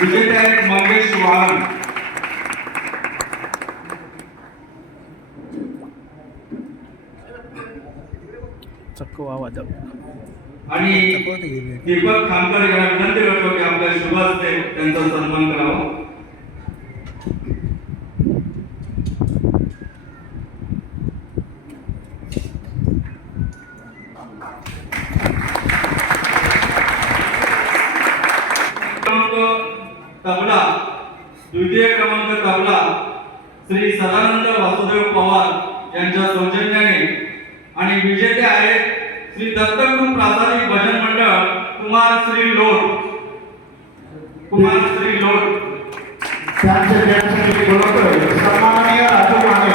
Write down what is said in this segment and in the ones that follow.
विजेते आहेत मंगेश वाहन. चक्कवा वादक आणि दीपक खामकर यांना विनंती करतो की आपल्या शुभ हस्ते त्यांचा सन्मान करावा. तबला द्वितीय क्रमांक तबला श्री सदानंद वासुदेव पवार यांच्या सौजन्याने आणि विजेते आहेत श्री दत्तगुरु प्रासादिक भजन मंडळ कुमार श्री लोड. त्यांचे त्यांच्यासाठी बोलतोय सन्माननीय राजू माने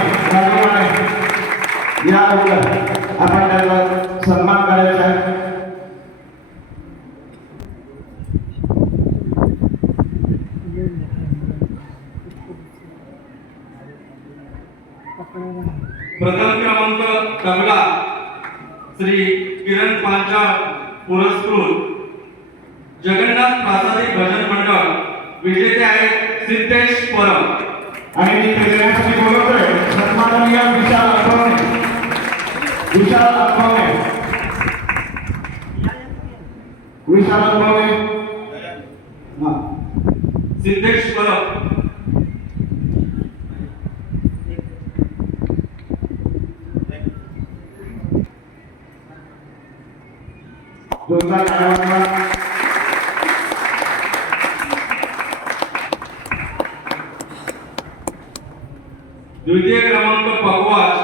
या आपण त्याचा सन्मान करायचा आहे. प्रथम क्रमांक तबला श्री किरण पांचाळ पुरस्कृत जगन्नाथ प्रासादिक भजन मंडळ. विजेते आहेत सिद्धेश परब. आणि मी देण्यासाठी बोलतोय सन्माननीय विशाल अथवणे सिद्धेश परब. जोरदार टाळ्या. द्वितीय क्रमांक पकवाज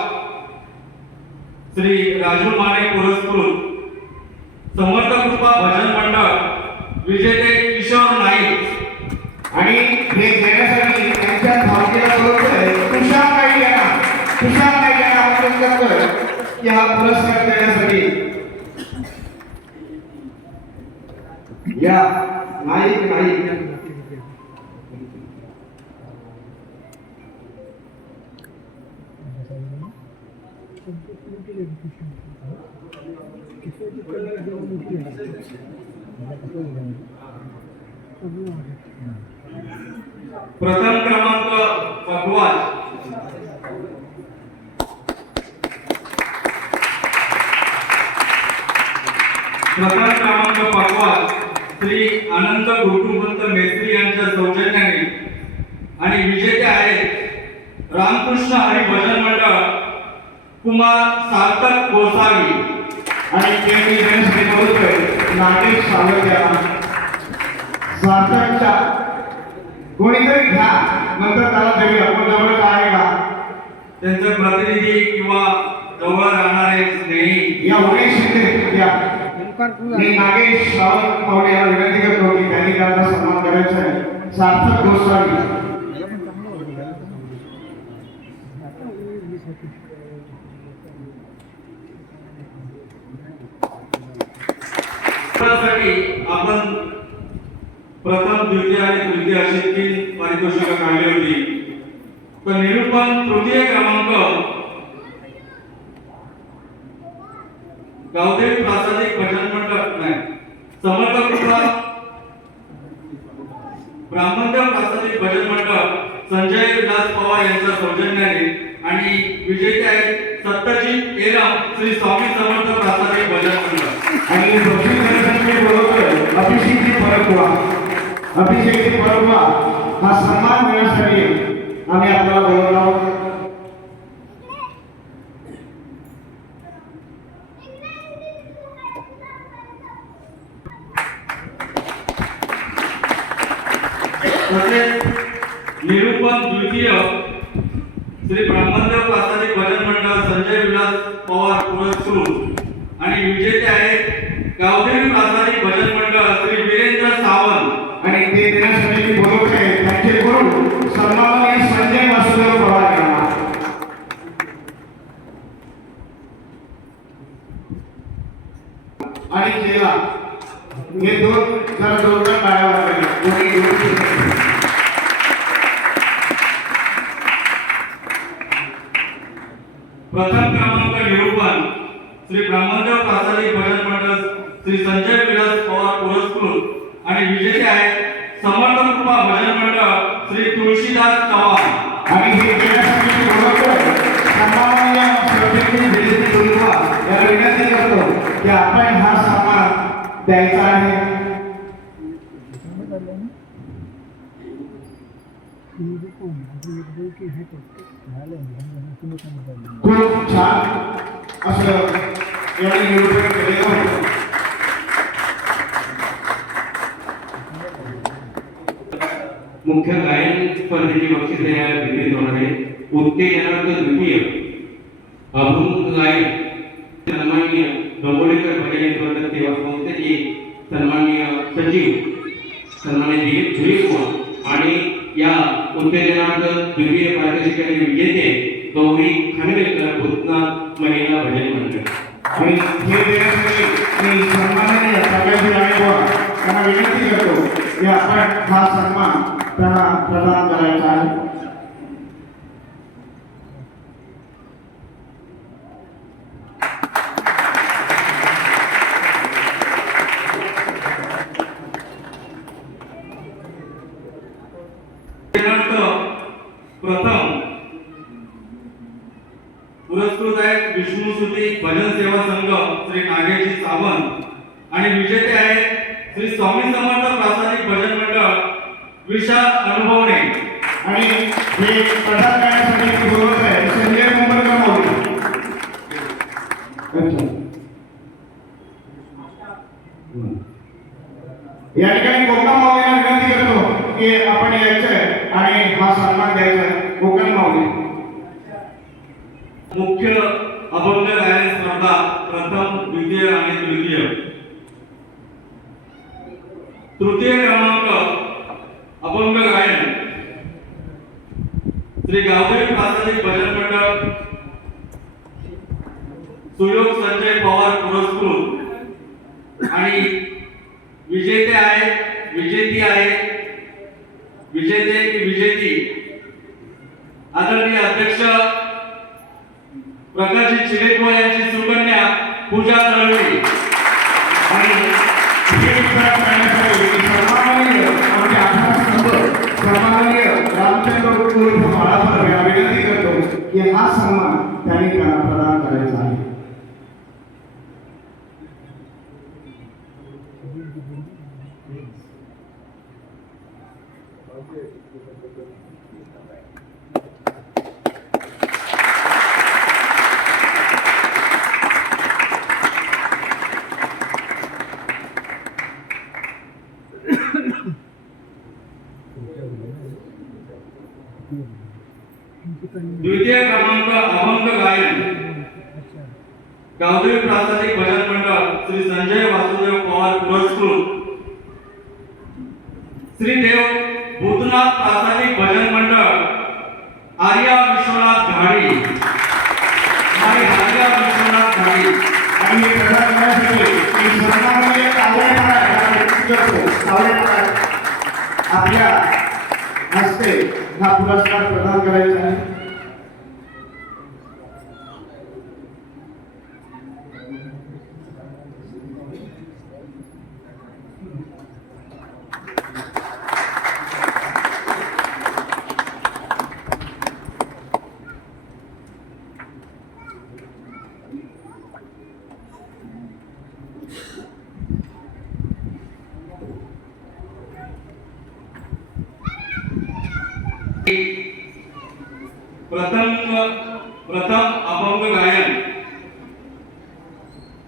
श्री राजू माने पुरस्कृत समर्थ कृपा भजन मंडळ. विजेते किशोर नाईक. आणि हे देण्यासाठी त्यांच्या भावनेला बोलतोय तुषार नाही करतोय की हा पुरस्कार देण्यासाठी या नाईक प्रथम क्रमांक पकवाज. श्री अनंत गुरुकुलपंत मेस्त्री यांच्या सौजन्याने आणि विजेते आहेत रामकृष्ण हरी भजन मंडळ कुमार सार्थक गोसावी. आणि त्यांनी देण्यासाठी बोलतोय नागेश सावंत. सार्थकच्या कोणीतरी घ्या नंतर त्याला देवी आपण जवळ आहे का त्यांचे प्रतिनिधी किंवा जवळ राहणारे स्नेही या उमेश शिंदे या मी नागेश सावंत पाहुणे यांना विनंती करतो की त्यांनी त्यांचा सन्मान करायचा आहे. सार्थक गोसावी. आपण प्रथम द्वितीय आणि तृतीय अशी 3 पारितोषिकं काढली होती. तर निरूपण तृतीय क्रमांक गावदेवी प्रासादिक भजन मंडळ नाही समर्थ कृपा ब्राह्मणदेव प्रासादिक भजन मंडळ संजय विलास पवार यांच्या सौजन्याने आणि विजेते आहेत सत्यजित एरम श्री स्वामी समर्थ प्रासादिक भजन मंडळ. आणि अभिषेक परवा हा सन्मान मिळण्यासाठी आम्ही आपल्याला बोलवलो आहोत. तसेच निरूपण द्वितीय श्री ब्राह्मणदेव प्रासादिक भजन मंडळ संजय विलास पवार पुरस्कृत आणि विजेते आहेत गावदेवी प्रासादिक भजन मंडळ श्री वीरेंद्र सावंत. आणि ते देण्यासाठी मी बोलवतोय त्यांचे गुरु सन्माननीय संजय वासुदेव पवार यांना. आणि जेला हे दोन जरा जोरदार टाळ्या वाजवायच्या. प्रथम क्रमांक निरूपण श्री ब्राह्मणदेव प्रासादिक भजन मंडळ श्री संजय विलास पवार पुरस्कृत आणि विजेते आहेत समर्थ कृपा भजन मंडळ श्री तुळशीदास चव्हाण. आणि हे देण्यासाठी मी बोलवतोय सन्माननीय श्रोतेंनी विजेते सुरुवा याला विनंती करतो की आपण हा सन्मान द्यायचा आहे. खूप छान असं याने निरूपण केलेलं होतं. मुख्य गायन स्पर्धेची बक्षिसे विक्रीत होणार आहे. उत्तेजनार्थ द्वितीय अभंग गायन सन्माननीय डोंबोलीकर भजन यंत्र सेवा संस्थेचे सन्माननीय सचिव सन्माननीय दिलीप कुमार आणि या उत्तेजनार्थ द्वितीय पारितोषिक आणि विजेते गौरी खानवेलकर भूतनाथ महिला भजन मंडळ. आणि हे देण्यासाठी मी सन्माननीय सगळ्यांची जाणीव त्यांना विनंती करतो की आपण हा सन्मान त्यांना प्रदान करायचा आहे. प्रथम पुरस्कृत आहेत विष्णुस्तुती भजन सेवा संघ श्री नागेशजी सावंत आणि विजेते आहेत श्री स्वामी समर्थ प्रासादिक भजन मंडळ विशाल अनुभवणे. आणि हे प्रदान करण्यासाठी मी बोलवत आहे संजय मुंबईकर महोदय. या ठिकाणी कोकण महोदयांना विनंती करतो की आपण यायचंय आणि हा सन्मान द्यायचा आहे. कोकण महोदय. मुख्य अभंग गायन स्पर्धा प्रथम द्वितीय आणि तृतीय. तृतीय क्रमांक अभंग गायन श्री गावदेवी प्रासादिक भजन मंडळ सुयोग संजय पवार पुरस्कृत आणि विजेते आहेत विजेते की विजेती आदरणीय अध्यक्ष प्रकाशजी चिलेको यांची सुकन्या पूजा दळवी. आणि हे प्रदान करण्यासाठी सन्माननीय आमचे आधारस्तंभ सन्माननीय रामचंद्र उर्फ बाळासाहेब यांना विनंती करतो की हा सन्मान त्यांनी त्यांना प्रदान करायचा आहे. द्वितीय क्रमांक अभंग गायन गावदेवी प्रासादिक भजन मंडळ श्री संजय वासुदेव पवार पुरस्कृत श्री देव भूतनाथ प्रासादिक भजन मंडळ आर्या विश्वनाथ घाडी आणि आर्या विश्वनाथ घाडी. आणि हे प्रदान करण्यासाठी मी सन्माननीय कावळेकर यांना विनंती करतो. कावळेकर आपल्या हस्ते हा पुरस्कार प्रदान करायचा आहे. प्रथम अभंग गायन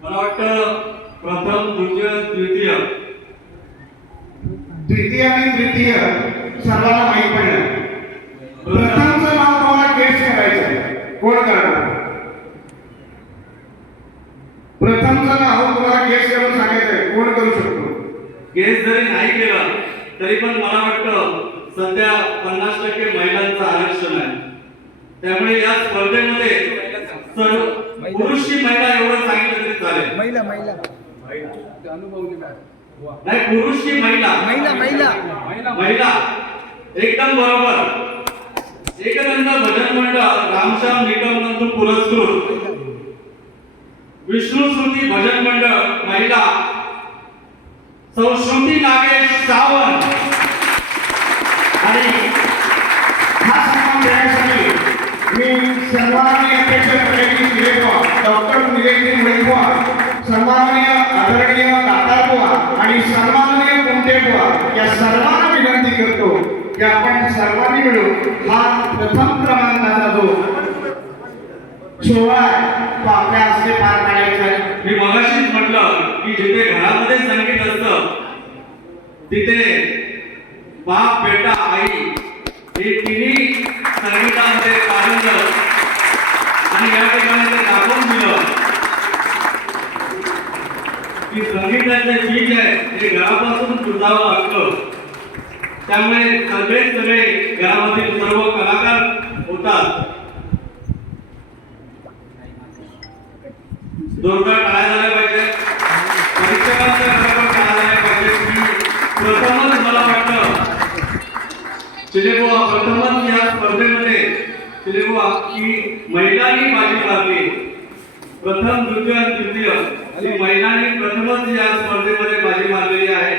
मला वाटतं प्रथम द्वितीय तृतीय द्वितीय आणि तृतीय सर्वांना माहीत पडलं. प्रथमचं नाव तुम्हाला गेस करायचं आहे. कोण करणार? प्रथमचं नाव तुम्हाला गेस करून सांगायचं आहे. कोण करू शकतो? गेस जरी नाही केलं तरी पण मला वाटतं सध्या 50% महिलांचं आरक्षण आहे. त्यामुळे या स्पर्धेमध्ये सर्व पुरुष की महिला एवढं सांगितलं तरी चालेल. महिला नाही पुरुष की महिला महिला एकदम बरोबर. एकदंत भजन मंडळ रामश्याम निकम नंदू पुरस्कृत विष्णुस्तुती भजन मंडळ महिला सौ श्रुती नागेश सावंत. आणि हा सन्मान देण्यासाठी मी सन्माननीय अध्यक्ष प्रगती शिलेबुवा, डॉक्टर निलेश वैभवा, सन्माननीय आदरणीय दातारबुवा आणि सन्माननीय कुंटेबुवा या सर्वांना विनंती करतो की आपण सर्वांनी मिळून हा प्रथम क्रमांकाचा जो सोहळा आहे तो आपल्या हस्ते पार पाडायचा आहे. मी मगाशीच म्हटलं की जिथे घरामध्ये संगीत असतं तिथे बाप बेटा आई हे तिन्ही संगीतामध्ये पारंगत आणि या ठिकाणी ते दाखवून दिलं की संगीताचं बीज आहे हे घरापासून सुधावं लागतं. त्यामुळे सगळे घरामधील सर्व कलाकार होतात. जोरदार टाळ्या झाल्या पाहिजे. परीक्षकांच्या बरोबर टाळ्या झाल्या पाहिजे की प्रथमच मला वाटतं शिलेबुवा प्रथमच या स्पर्धेमध्ये शिलेबुवा की महिलांनी बाजी मारली. प्रथम द्वितीय आणि तृतीय ही महिलांनी प्रथमच या स्पर्धेमध्ये बाजी मारलेली आहे.